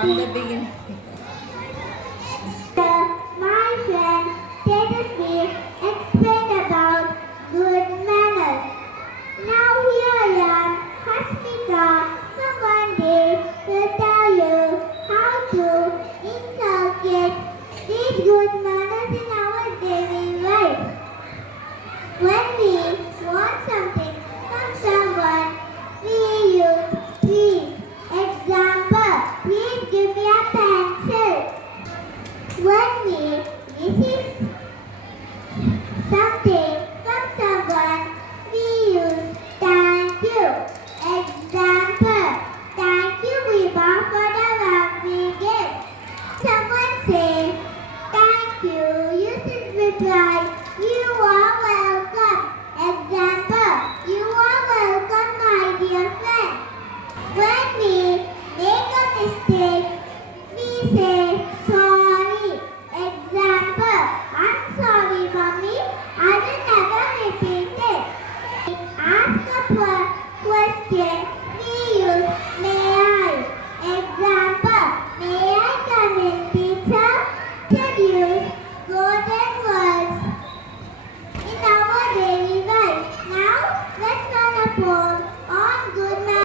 From the beginning. My friend Tejasvi explained about good manners. Now here I am, Hasmika, from one day will tell you how to inculcate these good manners in our daily life. When we want something from someone, we use please. Example, please give me a pencil. When we receive something from someone, we use thank you. Example, thank you Viva for the love we give. Someone say thank you, you should reply you are welcome. Example, you are welcome my dear friend. When we make a mistake, we say sorry. Example, I'm sorry mommy, I will never repeat it. Ask a question, we use may